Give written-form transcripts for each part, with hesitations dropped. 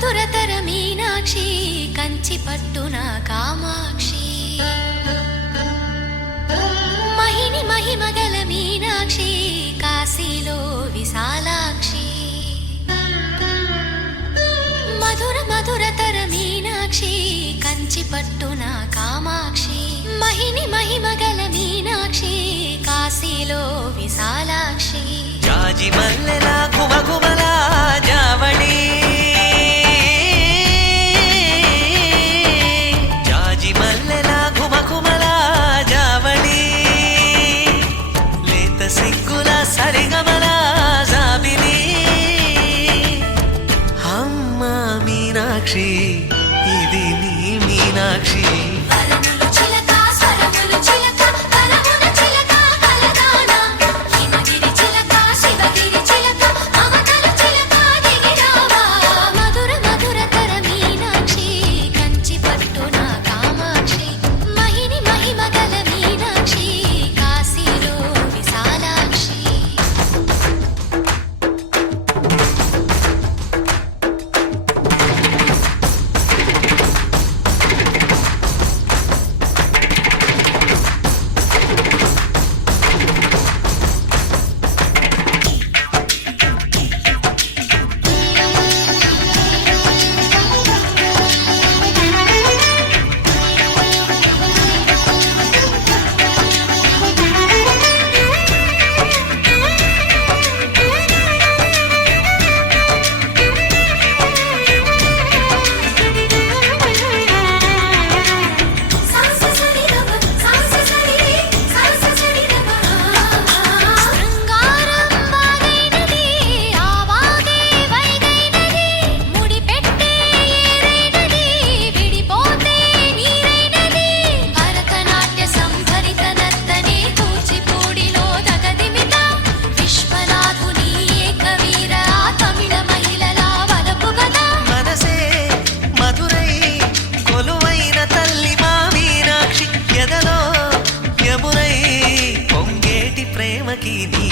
మధురతర మీనాక్షి కంచి పట్టున కామాక్షి మహిని మహిమగల మీనాక్షి కాశీలో విశాలాక్షి మధుర మధురతర మీనాక్షి కంచి పట్టున కామాక్షి మహిని మహిమగల మీనాక్షి కాశీలో విశాలాక్షి జాజి మల్లెల గుమగుమల జావళి జాజి మల్లెల గుమగుమల జావళి లేత సిగ్గుల సరిగమల జాబిలి అమ్మ మీనాక్షి ఇది నీ మీనాక్షి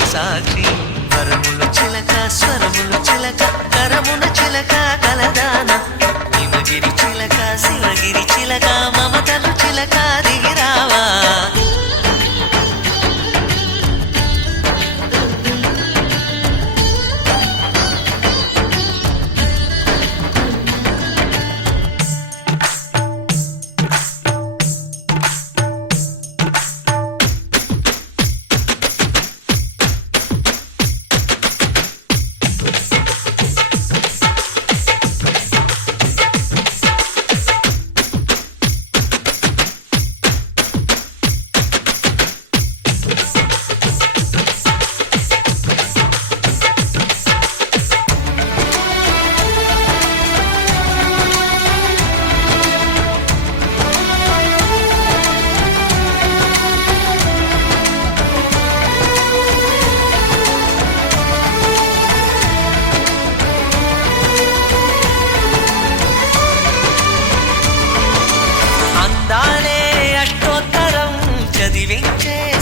సాక్షి వరములు చిలక స్వరములు చిలక కరమున చిలక కలదాన హిమగిరి చిలక శివగిరి చిలక మమతలు చిలక దిగిరావా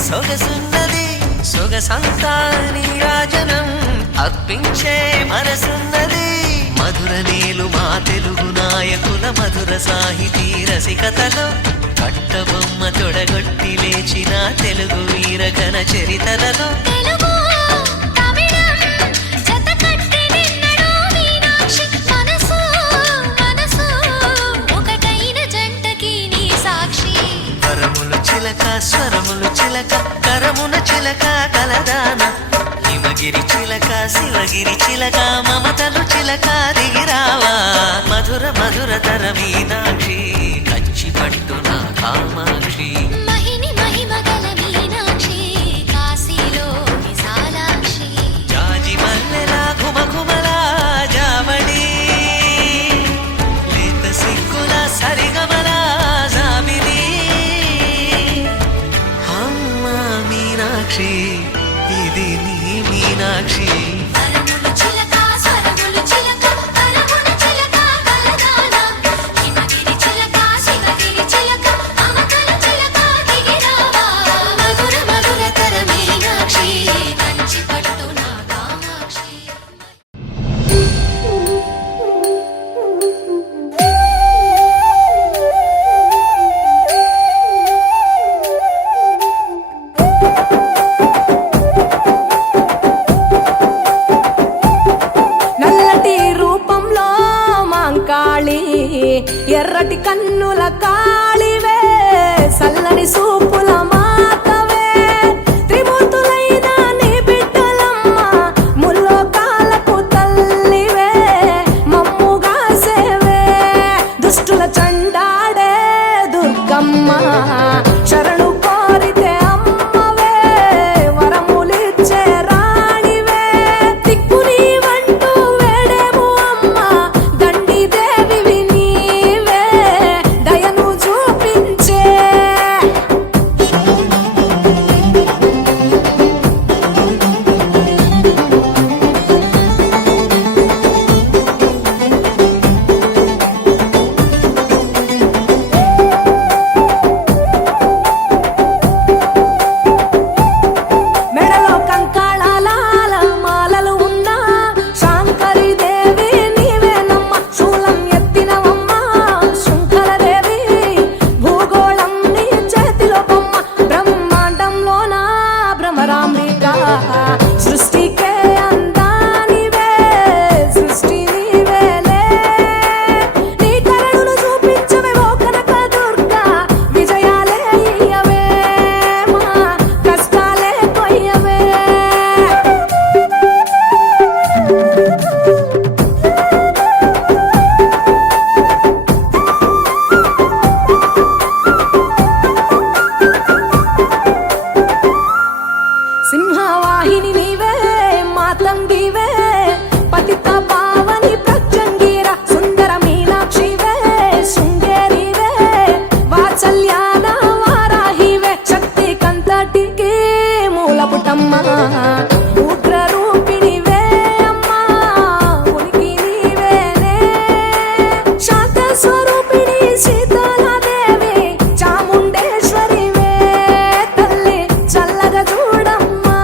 సొగసున్నది సొగసంతా నీరాజనం అర్పించే మనసున్నది మధుర నీలు మా తెలుగు నాయకుల మధుర సాహితీ రసికతలో కట్టబొమ్మ తొడగొట్టి లేచిన తెలుగు వీరగణ చరితలలో స్వరములు చిలక కరమున చిలక కలదాన హిమగిరి చిలక శివగిరి చిలక మమతలు చిలక దిగిరావా మధుర మధుర తర మీనాక్షి కంచి పట్టున కామాక్షి మహిని మహిమగల మీనాక్షి కాశీలో విశాలాక్షి జాజి మల్లెల గుమగుమల జావళి లేత సిగ్గుల సరిగమల జాబిలి మీనాక్షి ఇది నీ మీనాక్షి ఎర్రటి కన్నుల కాళివే సల్లని సూపుల మాతవే త్రిమూర్తులైన నీ బిడ్డలమ్మ ముల్లోకాలకు తల్లివే మమ్ముగా సేవే దుష్టుల చండాడే దుర్గమ్మ శరణు కోరితే అమ్మవే వరములిచ్చే రాణివే దిక్కు నీవంటూ వేడేము అమ్మ దండి దేవివి నీవే దయను చూపించే మెడలో కంకాళాల మాలలు ఉన్నా శాంకరి దేవి నీవేనమ్మ శూలం ఎత్తినవమ్మ శృంఖలదేవి భూగోళం నీ చేతిలో బొమ్మ బ్రహ్మాండంలోన భ్రమరాంబిక సృష్టికే అందానివే సృష్టి నీవేలే నీ కరుణను చూపించవే ఓ కనక దుర్గా విజయాలే ఇయ్యవే మా కష్టాలే కొయ్యవే సింహవాహిని నీవే మాతంగివే పతిత పావని ప్రత్యంగిర సుందర మీనాక్షివే శృంగేరివే వాత్సల్యాన వారాహివే శక్తి కంతటికి మూలపుటమ్మ ఉగ్ర రూపిణివే అమ్మా ఉనికి నీవేనే శాంత స్వరూపిణి సీతాలదేవి చాముండేశ్వరివే తల్లి చల్లగా చూడమ్మా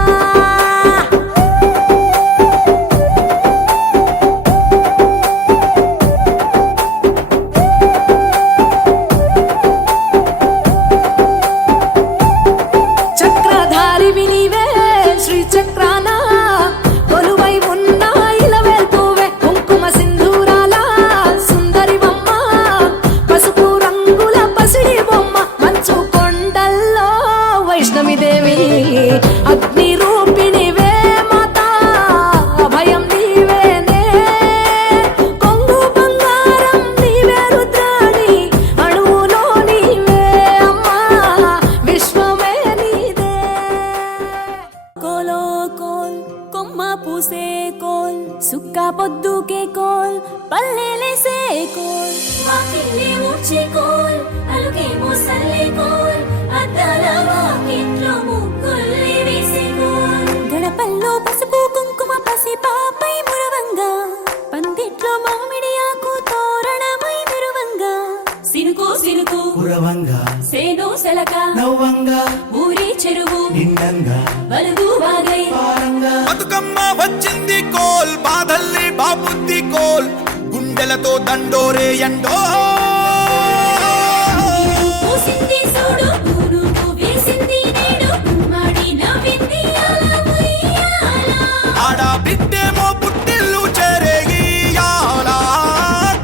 చక్రధారివి నీవే శ్రీచక్రాన కొలువై ఉన్న ఇలవేల్పువే కుంకుమ సింధూరాల సుందరివమ్మ పసుపు రంగుల పసిడి బొమ్మ మంచు కొండల్లో వైష్ణవి దేవి అగ్ని రూపిణివే మాతా అభయం నీవేనే కొంగు బంగారం నీవే రుద్రాణి అణువులో నీవే అమ్మా విశ్వమే నీదే కోలో కోల్ కొమ్మ పూసే కోల్ సుక్క పొద్దుకే coal పల్లెలేసే coal వాకిల్లే ఊడ్చే coal అలుకేమో Salle coal అద్దాల వాకిట్లో ముగ్గుల్ని వేసే కోల్ గడపల్లో పసుపు కుంకుమ పసి పాపై మురవంగా పందిట్లో మామిడి ఆకు తోరణమై మెరువంగా సినుకు సినుకు కురవంగా సేను సెలక నవ్వంగా ఊరి చెరువు నిండంగా బలుగు వాగై పారంగా బతుకమ్మ వచ్చింది కోల్ బాధల్ని బాబుద్ది కోల్ గుండెలతో దండోరే ఎండో పూసింది చూడు పూనుగు వేసింది నేడు కుమ్మడి నవ్వింది అలా ఉయ్యాల. ఆడ బిడ్డేమో పుట్టిల్లు చెరేగియాల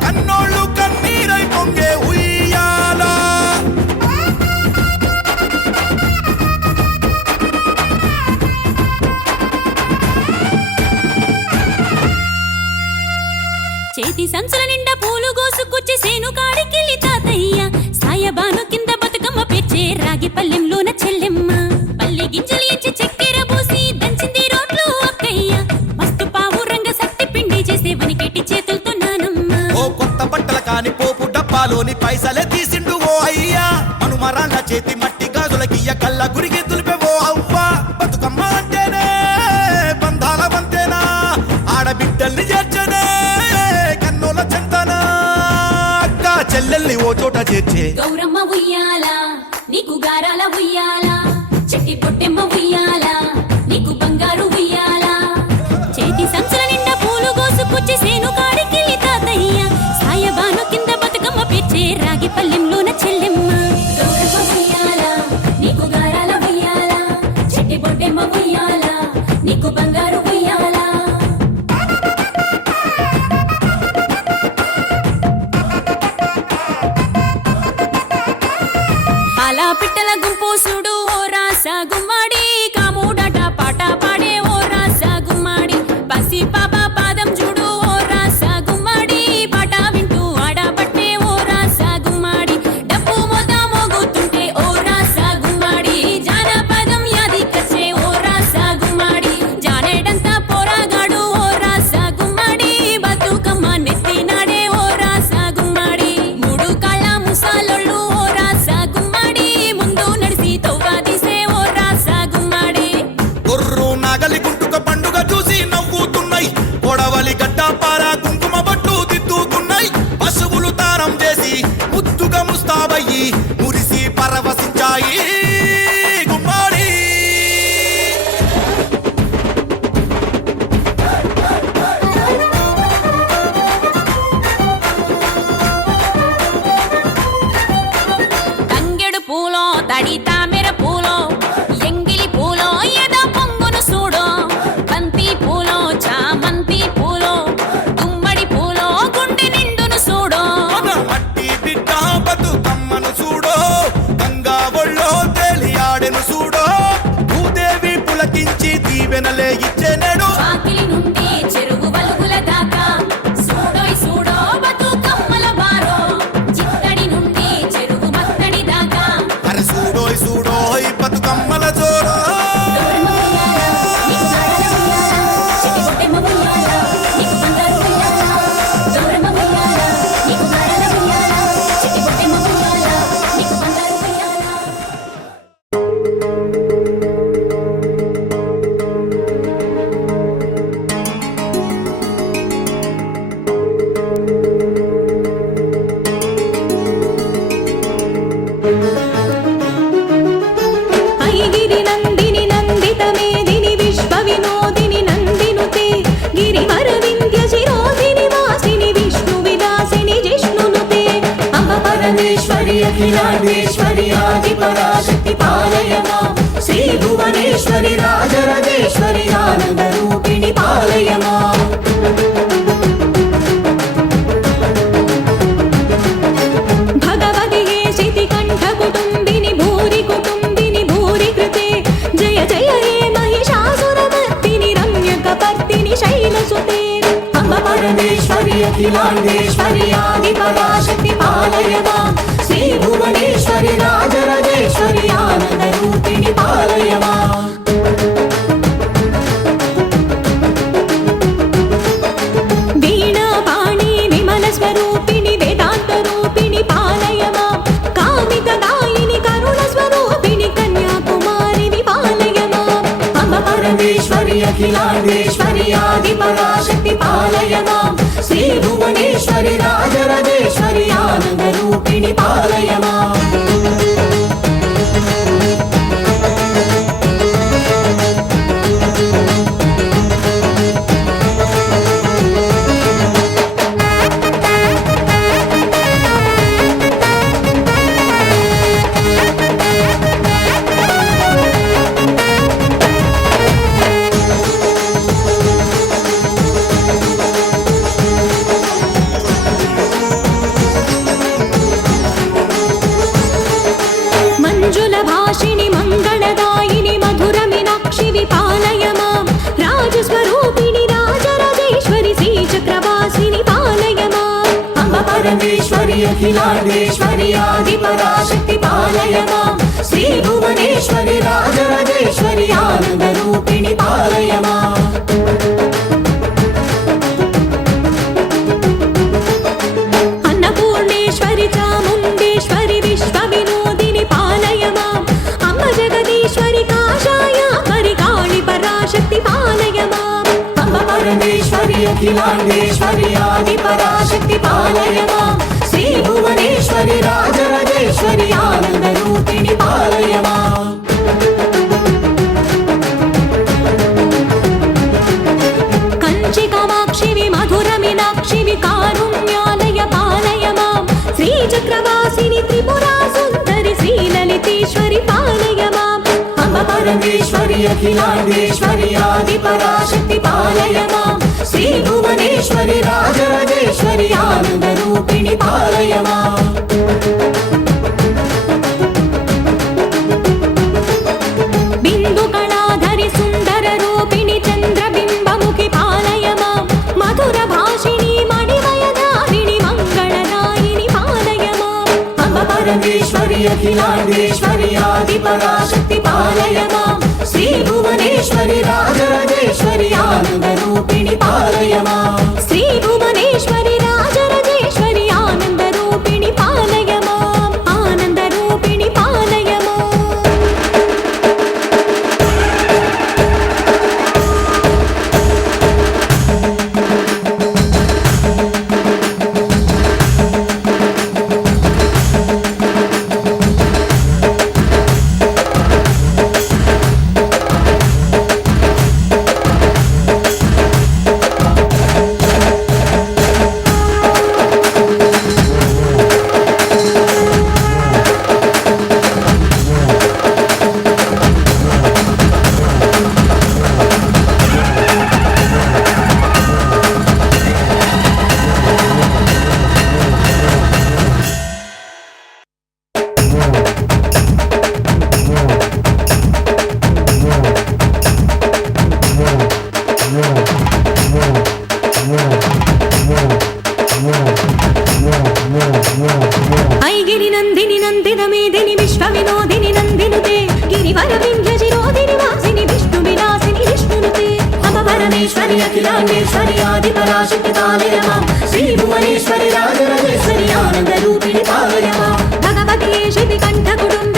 కన్నోళ్ళు కన్నీరై పొంగే ఉయ్యాల చేతి సంచుల నిండా పూలు గోసుకొచ్చి సేను కాడికెళ్ళి తాతయ్య సాయబాను కింద బతుకమ్మ పెచ్చే రాగి పల్లెంలోన చెల్లెమ్మ పల్లె గింజలు ఎంచి చక్కెర పోసి దంచింది రోడ్లు అక్కయ్య మస్తు పావు రంగ సత్తి పిండి చేసే వనికెట్టి చేతులతో నానమ్మ ఓ కొత్త బట్టల కాని పోపు డబ్బాలోని పైసలే తీసిండు ఓ అయ్యా మనుమరాళ్ళ చేతి మట్టి గాజులకియ్య కళ్ళ గురికి తులిపే ఓ అవ్వ బతుకమ్మ అంటేనే బంధాల వంతేనా ఆడబిడ్డల్ని చేర్చనే కన్నుల చెంతనా అక్క చెల్లెల్ని ఓ చోట చేర్చే గౌరమ్మ ఉయ్యాల నీకు గారాల ఉయ్యాల చెట్టి పొట్టెమ్మ ఉయ్యాల నీకు బంగారు ఉయ్యాల చేతి సంచుల నిండా పూలు గోసుకొచ్చి సేను కాడికెళ్ళి తాతయ్య సాయబాను కింద బతుకమ్మ పెచ్చే రాగి పల్లెంలోన చెల్లెమ్మ గౌరమ్మ ఉయ్యాల నీకు గారాల ఉయ్యాల చెట్టి పొట్టెమ్మ ఉయ్యాల నీకు బంగారు ఉయ్యాల పిట్టల గుంపు చూడు ఓ రాస గుమ్మడి కాముడట పాట పాడే ఓ రాస గుమ్మడి పసి పాప పాదం చూడు ఓ రాస గుమ్మడి పాట వింటూ ఆడబట్టే ఓ రాస గుమ్మడి డప్పు మోత మోగుతుంటే ఓ రాస గుమ్మడి జానపదం యాదికొచ్చే ఓ రాస గుమ్మడి జానేడంతా పోరాగాడు ఓ రాస గుమ్మడి బతుకమ్మ నెత్తినాడే ఓ రాస గుమ్మడి మూడు కాళ్ళ ముసాలొళ్ళు ఓ రాస గుమ్మడి ముందు నడిసి తవ్వాదిసే ఓ రాస గుమ్మడి గొర్రు నాగలి గుంటుక పండుగ చూసి నవ్వుతున్నాయి పొడవలి గడ్డ పార కుంకుమ బట్టు దిద్దుకున్నాయి పశువులు తానం చేసి ముద్దుగా ముస్తాబయ్యి మురిసి పరవశించాయి గుమ్మాడి తంగెడు పూలో తడి తామెర పూలో ఎంగిలి పూలో ఎద పొంగును చూడో బంతి పూలో చామంతి పూలో గుమ్మడి పూలో గుండె నిండును చూడో మన మట్టి బిడ్డ బతుకమ్మను చూడో గంగా ఒళ్ళో తేలియాడెను చూడో భూదేవి పులకించి దీవెనలే ఇచ్చెనెడు వాకిలి నుండి చెరువు వలుగుల దాకా చూడోయ్ చూడో బతుకమ్మల బారో చిత్తడి నుండి చెరువు మత్తడి దాకా అరే చూడోయ్ చూడోయ్ బతుకమ్మల జోడో ఐగిరి నందిని నందిత మేదిని విశ్వ వినోదిని నందినుతే గిరివర వింధ్య శిరోధిని వాసిని విష్ణు విలాసిని జిష్ణునుతే అంబ పరమేశ్వరి అఖిలాండేశ్వరి ఆది పరాశక్తి పాలయ మాం శ్రీ భువనేశ్వరి రాజరాజేశ్వరి ఆనంద రూపిణి పాలయ మాం భగవతి శితి కంఠ కుటుంబిని భూరి కుటుంబిని భూరి కృతే జయ జయ హే మహిషాసురమర్దిని రమ్య కపర్దిని శైలసుతే అంబ పరమేశ్వరి అఖిలాండేశ్వరి ఆది పరాశక్తి పాలయ మాం శ్రీ భువనేశ్వరి రాజరాజేశ్వరి ఆనంద రూపిణి పాలయ మాం వీణా పాణి విమల స్వరూపిణి వేదాంత రూపిణి పాలయ మాం కామిత దాయిని కరుణ స్వరూపిణి కన్యాకుమారిని పాలయ మాం అంబ పరమేశ్వరి అఖిలాండేశ్వరి ఆది పరాశక్తి పాలయ మాం శ్రీ భువనేశ్వరి రాజరాజేశ్వరి ఆనంద రూపిణి పాలయ మాం మంజుల భాషిణి మంగళదాయిని మధుర మీనాక్షి విపాలయ మాం రాజస్వరూపిణి రాజరాజేశ్వరి శ్రీచక్రవాసిని పాలయ మాం అంబ పరమేశ్వరి అఖిలాండేశ్వరి ఆది పరాశక్తి పాలయ మాం శ్రీ భువనేశ్వరి రాజరాజేశ్వరి ఆనంద రూపిణి పాలయ మాం అన్నపూర్ణేశ్వరి చాముండేశ్వరి విశ్వ వినోదిని పాలయ మాం అంబ జగదీశ్వరి కాషాయ పరికాళి పరాశక్తి పాలయ మాం అంబ పరమేశ్వరి అఖిలాండేశ్వరి ఆది పరాశక్తి పాలయ మాం శ్రీ భువనేశ్వరి రాజరాజేశ్వరి ఆనంద రూపిణి పాలయ మాం కంచి కామాక్షి మధుర మీనాక్షి కారుణ్యాలయ పాలయ మాం శ్రీచక్రవాసిని త్రిపురా సుందరి శ్రీలలితేశ్వరి పాలయ మాం అంబ పరమేశ్వరి అఖిలాండేశ్వరి ఆది పరాశక్తి పాలయ మాం శ్రీ భువనేశ్వరి రాజరాజేశ్వరి ఆనంద రూపిణి పాలయ మాం భువనేశ్వరి అఖిలాండేశ్వరి ఆది పరాశక్తి పాలయ మాం శ్రీ భువనేశ్వరి రాజరాజేశ్వరి ఆనంద రూపిణి పాలయ మాం శ్రీ భువనేశ్వరి రాజరాజేశ్వరి ఆనంద రూపిణి పాలయ మాం ఆనంద రూపిణి పాలయ మాం ఐగిరి నందిని నందిత మేదిని విశ్వ వినోదిని నందినుతే గిరివర వింధ్య శిరోదిని వాసిని విష్ణు విలాసిని విష్ణునుతే అపవరమేశ్వరి అఖిలాండేశ్వరి ఆది పరాశక్తి పాలయ మాం శ్రీ భువనేశ్వరి రాజరాజేశ్వరి ఆనంద రూపిణి పాలయ మాం భగవతి శితి కంఠ కుటుంబ